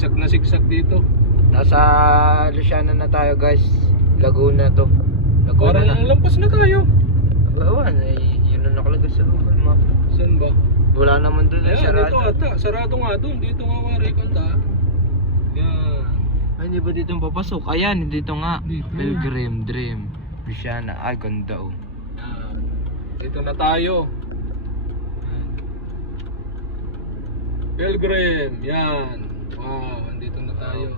Siksak na siksak dito. Nasa Luciana na tayo guys. Laguna to. Laguna Parang na. ang lampas na tayo. Ewan, yun ang nakalagay sa Google Map. Saan ba? Wala naman doon Ayan, sarado. dito ata. Sarado nga doon. Dito nga wari kanta. Yan. Ay, hindi ba dito papasok? Ayan, dito nga. Dito. Pilgrim Dream. Luciana. Ay, ganda oh. Yan. Dito na tayo. Yan. Pilgrim. Yan. Wow, andito na tayo.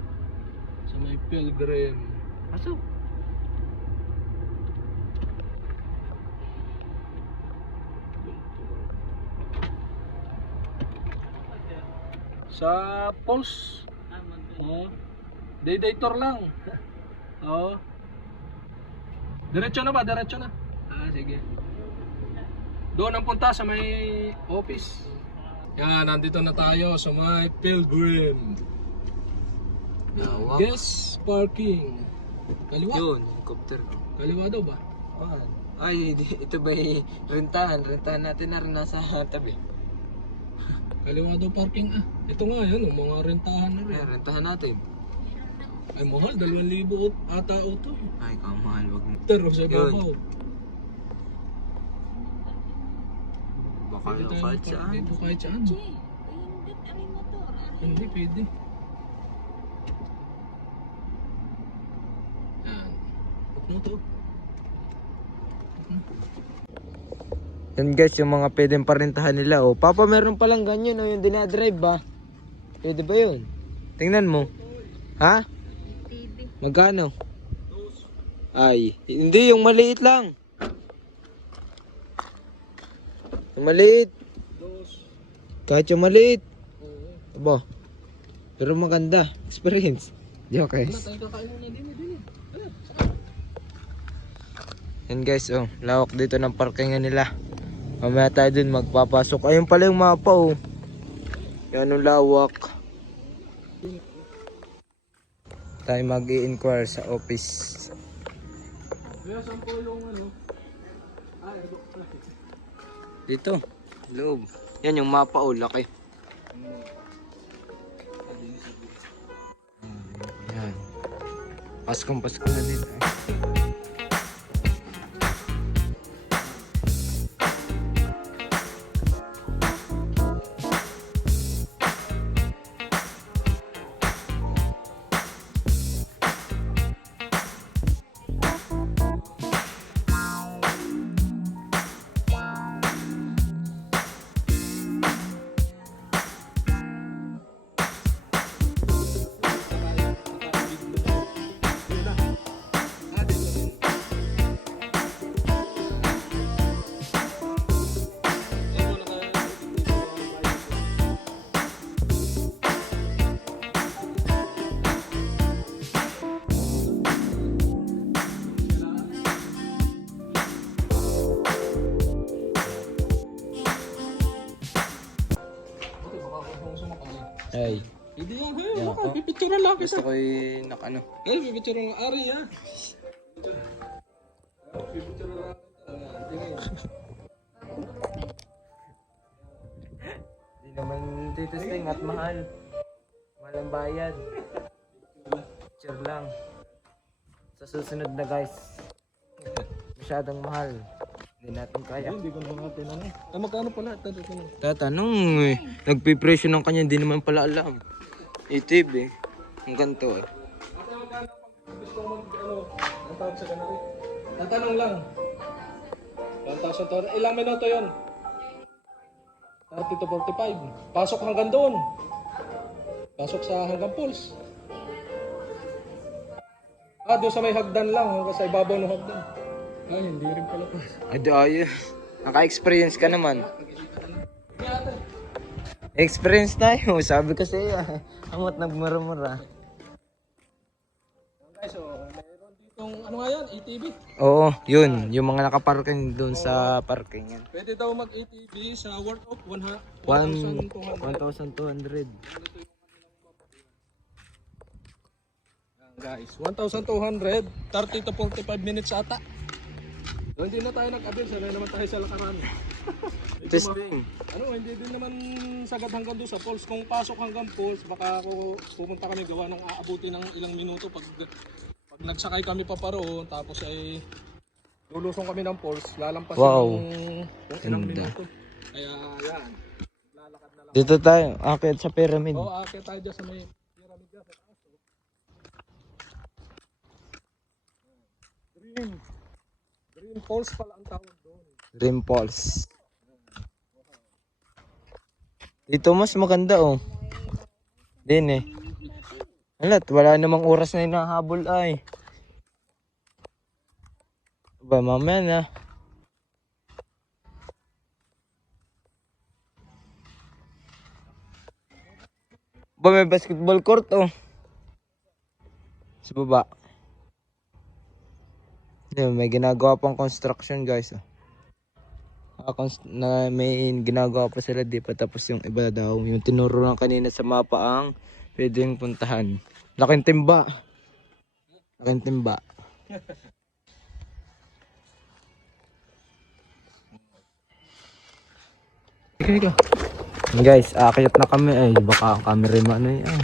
Sa may Pilgrim. Pasok. Sa Pulse. Oh. Day tour lang. Oh. Diretso na ba? Diretso na. Ah, sige. Doon ang punta sa may office. Yan, nandito na tayo sa may Pilgrim. Lawak. Guest parking. Kaliwa? Yun, helicopter. Kaliwa daw ba? Ay, ito ba rentahan? Rentahan natin na rin nasa tabi. Kaliwa daw parking ah. Ito nga yun, yung mga rentahan na rin. Ay, rentahan natin. Ay mahal, 2,000 ata ito. Ay, kamahal. Wag mo. Pero sa Yun. babaw. Baka Pwede lang tayo kahit saan. Pwede kahit saan. Hindi, pwede. Yan. Huwag mo to. Yan guys, yung mga pwedeng parentahan nila. Oh, Papa, meron palang ganyan. Oh, yung dinadrive ba? Pwede ba yun? Tingnan mo. Ha? Magkano? Ay, hindi. Yung maliit lang. Yung maliit. Kahit yung maliit. Aba. Pero maganda. Experience. Joke guys. Tayo kakain na din. Yan guys, oh. Lawak dito ng parkingan nila. Mamaya tayo dun magpapasok. Ayun pala yung mapa, oh. Yan ang lawak. Tayo mag-i-inquire sa office. Kaya saan po yung ano? Dito, loob. Yan yung mapa, oh. Laki. Yan. Paskong Pasko na dito. Ay, Hindi yan, Yan hey, po. pipicturean lang gusto kita. ko yung ano. Eh, pipicturean lang, Ari ha. Pipicturean lang kita. Hindi naman titisting at mahal. Mahal ang bayad. Picture lang. Sa susunod na guys. Masyadong mahal. Hindi natin kaya. Hindi ko na natin ano. Ah, magkano pala? Tanong. Tatanong eh. Nagpipresyo ng kanya, hindi naman pala alam. Itib eh. Ang ganito eh. Ate, magkano pag gusto mo ano, ang tawag sa kanari? Tatanong lang. 1,000 to. Ilang minuto yun? 30 to 45. Pasok hanggang doon. Pasok sa hanggang pulse. Ah, doon sa may hagdan lang. Hanggang sa ibabaw ng hagdan. Ay, hindi rin pala. Ay, ayos. Naka-experience ka naman. Experience tayo. Sabi ko sa'yo. Amot nagmura-mura. Guys, so, mayroon ditong, ano nga yan? ATV. Oo, yun. Yung mga nakaparking doon sa parking yan. Pwede daw mag-ATV sa worth of 1,200. 1,200. Guys, 1,200, 30 to 45 minutes ata. So, hindi na tayo nag-avail, sanay naman tayo sa lakaran. Testing. Ano, hindi din naman sagad hanggang doon sa falls. Kung pasok hanggang falls, baka ako pumunta kami gawa ng aabuti ng ilang minuto pag nagsakay kami paparoon, tapos ay lulusong kami ng falls, lalampasin Wow. kung ilang Ganda. minuto. Kaya yan, lalakad na lang. Dito tayo, akit sa pyramid. Oo, akit tayo dyan sa may pyramid dyan sa taas. Oh. Green Falls pala ang tawag doon. Green Falls. Dito mas maganda oh. Din eh. Alat, wala namang oras na hinahabol ay. Ba mamaya na. Ba may basketball court oh. Sa baba. Yun, may ginagawa pang construction guys oh. Na may ginagawa pa sila, di pa tapos yung iba daw. Yung tinuro lang kanina sa mapa ang pwedeng puntahan. Laking timba. Laking timba. Ika. Guys, aakyat na kami ay baka ang cameraman na yan.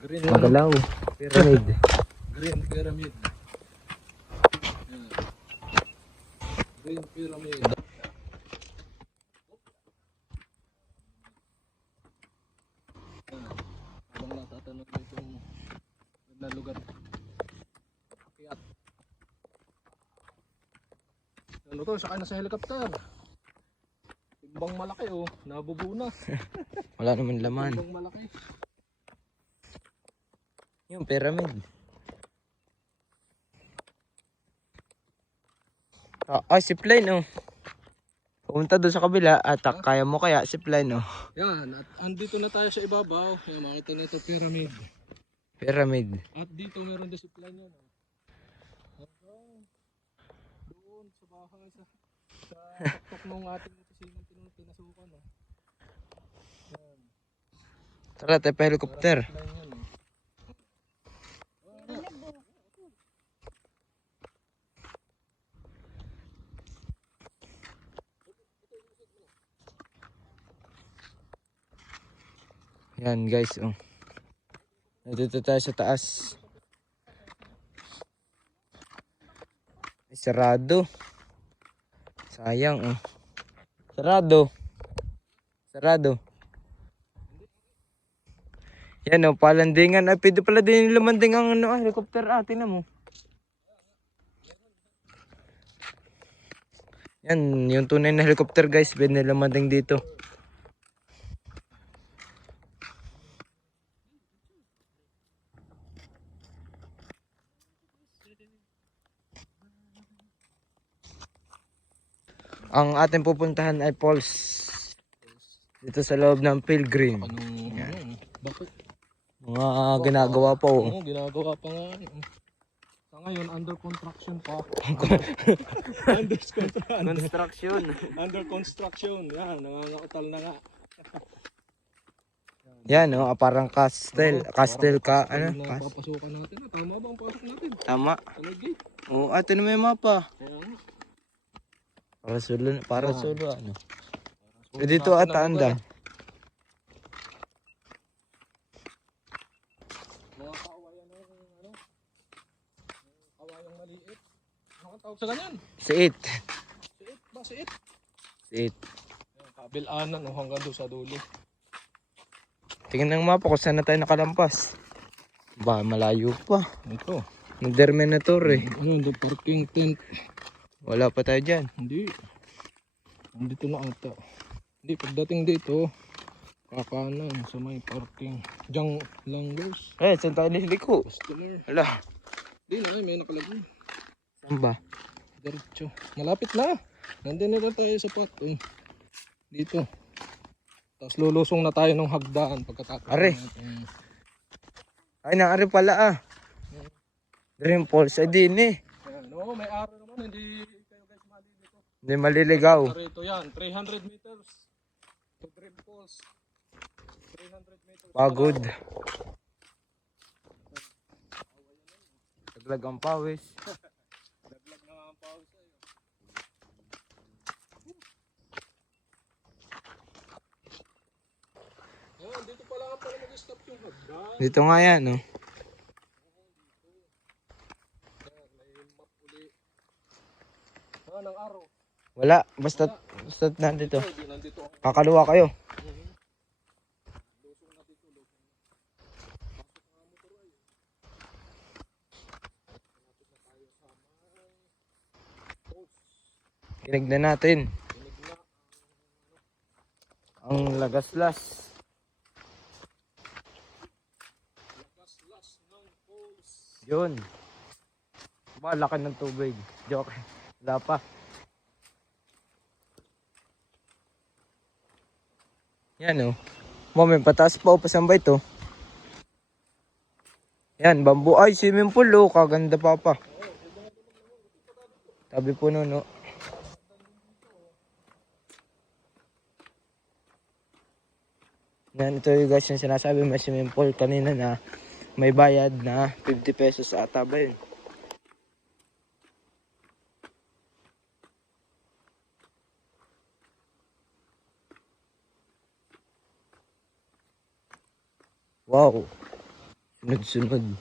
Green Magalaw. Pyramid. Green Pyramid. Green Pyramid. Habang natatanong ko itong na lugar. Akyat. Ano to? Sakay na sa helicopter. Timbang malaki oh. Nabubuo na. Wala naman laman. Timbang malaki. Yung pyramid. Zipline oh. Pumunta doon sa kabila at kaya mo kaya zipline oh. Yan, at andito na tayo sa ibabaw. Yan, makita nito pyramid. Pyramid. At dito meron discipline yan. Hanggang doon sa bahay sa tuktok ng ating opisinang pinasukan. Yan. Tara tayo pa helicopter. Discipline yan, eh. Yan guys oh. Nandito tayo sa taas. Ay, sarado. Sayang oh. Sarado. Sarado. Yan oh, palandingan. Ay, pwede pala din lumanding ang ano, helicopter tingnan mo. Yan, yung tunay na helicopter guys, pwede lumanding dito. Ang ating pupuntahan ay falls. Dito sa loob ng Pilgrim. Ano? Bakit? Mga ginagawa pa oh. Oo, ginagawa pa nga. Sa ngayon, under construction pa. Construction. Under construction. Yan, nangangakatal na nga. Yan oh, parang castle. Castle ka, ano? Papasukan natin. Tama ba ang pasok natin? Tama. Ano gate? Oo, ito na may mapa. Kaya nga. Para solo ano. Dito ata anda. Mga kawayan ng ano? Kawayang maliit. Ano ang tawag sa ganyan? Siit. Siit ba? Siit? Siit. Kabilanan o hanggang doon sa dulo. Tingnan ng mapa kung saan na tayo nakalampas. Ba, malayo pa. Ito. Terminator eh. Ano, the parking tent. Wala pa tayo dyan. Hindi. Nandito na ata. Hindi, pagdating dito, kakanan sa may parking. Diyan lang guys. Eh, saan tayo liliko? Customer. Wala. Hindi na, may nakalagay. Saan ba? Diretso. Malapit na. Nandun na tayo sa pot. Dito. Tapos lulusong na tayo ng hagdaan pagkatapos. Are. natin. Ay, naari pala ah. Dream Falls. Ay, din eh. Ayan, oo, may araw naman. Hindi kayo guys malilito. Hindi maliligaw. Narito yan. 300 meters to Dream Falls. 300 meters. Pagod. Daglag ang pawis. Daglag na nga ang pawis sa'yo. Dito nga yan, no? Ng araw. Wala, basta nandito. Hindi, nandito ako. Kakaliwa kayo. Tinignan natin. Ang lagaslas. Yun. Ba, laki ng tubig. Joke. Wala pa. Yan, oh. May pataas pa, oh. Pasan ba ito? Yan, bamboo. Ay, swimming pool, oh. Kaganda pa pa. Tabi po nun, oh. Yan, ito yung guys yung sinasabi, may swimming pool kanina na may bayad na 50 pesos ata ba yun? Wow, sunod-sunod.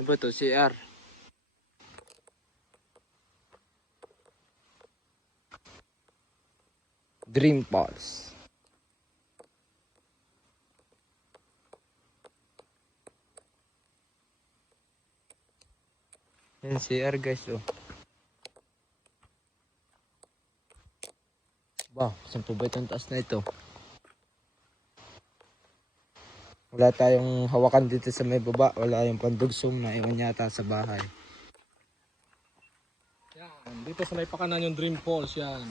Ano ba to? CR? Dream Falls. Yan CR guys, oh. Ba, saan po ba itong taas na ito? Wala tayong hawakan dito sa may baba. Wala yung pandugsong na iwan yata sa bahay. Yan, dito sa may pakanan yung Dream Falls yan.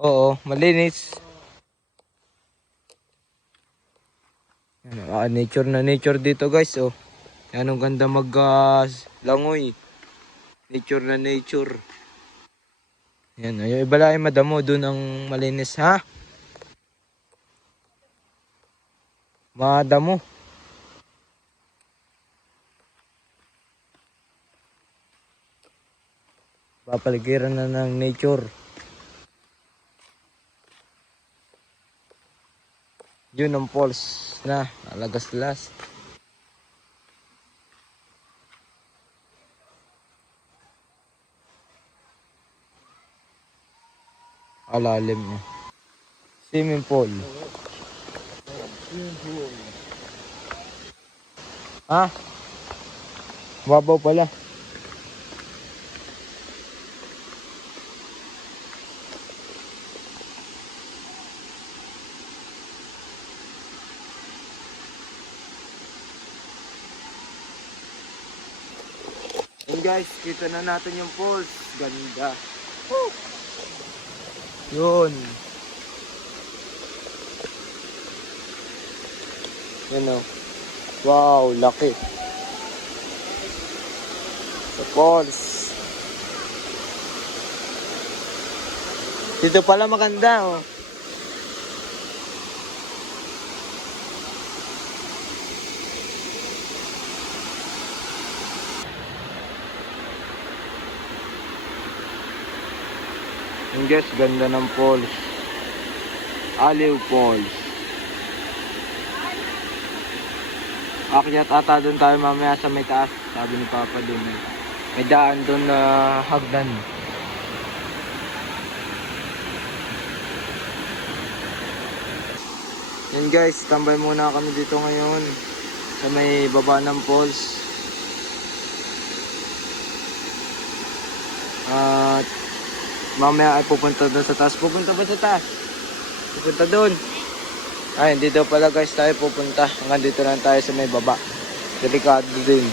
Oo, malinis. Yan, nature na nature dito guys, oh. Yan ang ganda langoy. Nature na nature. Yan, yung iba lang ay madamo, dun ang malinis, ha? Madamo. Papaligiran na ng nature. Yun ang falls na Lagaslas. Alalim niya. Swimming pool. Ha? Babaw pala. And guys, kita na natin yung falls. Ganda. Woo! Yun. Yan o. Wow, laki. Sa falls. Dito pala maganda, oh. Yung guys, ganda ng falls. Aliw Falls. Akyat ata doon tayo mamaya sa may taas. Sabi ni Papa doon. May daan doon na hagdan. Yan guys, tambay muna kami dito ngayon sa may baba ng falls. At mamaya ay pupunta doon sa taas. Pupunta ba sa taas? Pupunta doon. Ay, dito pala guys tayo pupunta. Hanggang dito lang tayo sa may baba. Delikado din.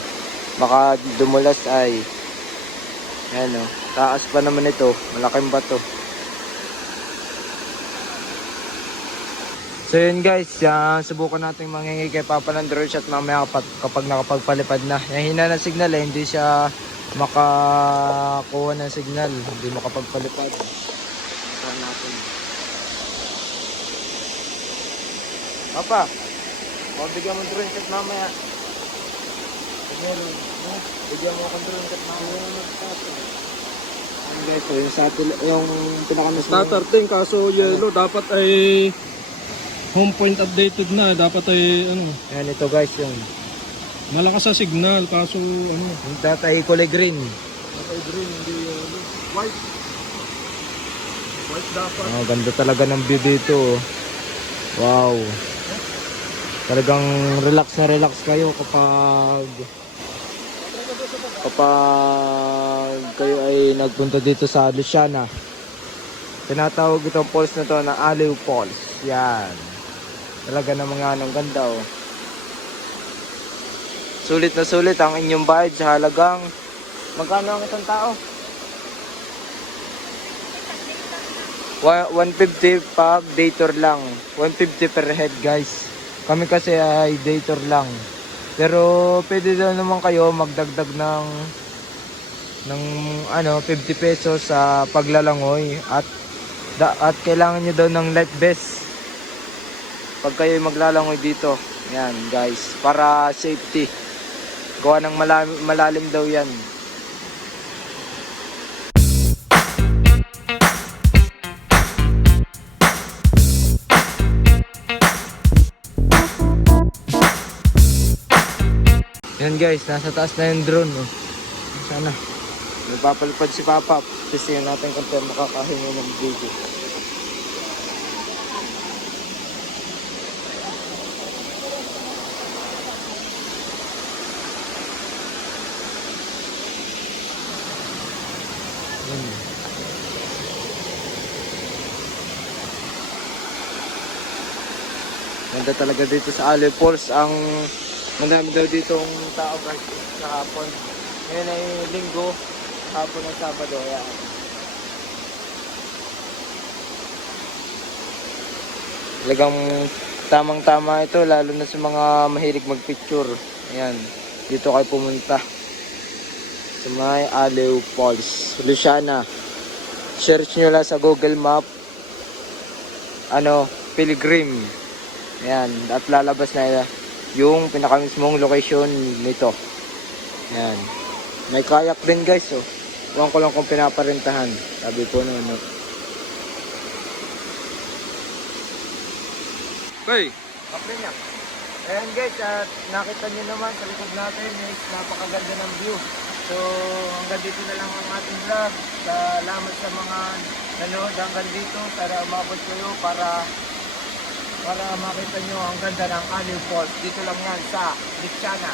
Baka dumulas ay. Ayan o. Taas pa naman ito. Malaking bato. So yun guys, subukan natin mangingi kay Papa ng drone shot mamaya kapag nakapagpalipad na. Yung hina ng signal eh, hindi siya makakuha ng signal, hindi makapagpalipad. Saan natin. Papa, Bigyan mo drone shot mamaya. Meron. Bigyan mo akong drone shot mamaya. Ayan guys, so yung yung pinakamis mo. Tatarting kaso yellow dapat ay home point updated na, dapat ay ano, Ayan ito guys yung malakas sa signal kaso ano, yung tatay kulay green. dapat green hindi yellow. White. White dapat. Ganda talaga ng view dito. Oh. Wow. Talagang relax na relax kayo kapag kayo ay nagpunta dito sa Luciana. Tinatawag itong falls na to na Aliw Falls. Yan. Talaga namang anong ganda oh. Sulit na sulit ang inyong bayad sa halagang magkano ang isang tao? 150 pag day tour lang. 150 per head guys. Kami kasi ay day tour lang. Pero pwede daw naman kayo magdagdag ng 50 pesos sa paglalangoy at kailangan nyo daw ng life vest pag kayo maglalangoy dito. Yan guys, para safety. Gawa ng malalim daw yan. Yan guys, nasa taas na yung drone. Oh. Sana. Nagpapalipad si Papa. Kasi natin kung tayo makakahinga ng video. Ganda talaga dito sa Aliw Falls. Ang madami daw dito ang tao guys sa hapon. Ngayon ay linggo, hapon ng Sabado. Ayan. Talagang tamang-tama ito lalo na sa mga mahilig magpicture. Ayan, dito kayo pumunta sa may Aliw Falls, Luciana. Search nyo lang sa Google Map Pilgrim. Ayan, at lalabas na yung pinakamismong location nito. Ayan. May kayak din guys, oh. Huwag ko lang kung pinaparentahan. Sabi po naman, no. Okay. Kapre niya. Ayan guys, at nakita nyo naman sa likod natin is napakaganda ng view. So, hanggang dito na lang ang ating vlog. Salamat sa mga nanood hanggang dito. Para umabot kayo para makita nyo ang ganda ng Aliw Falls. Dito lang yan sa Luciana.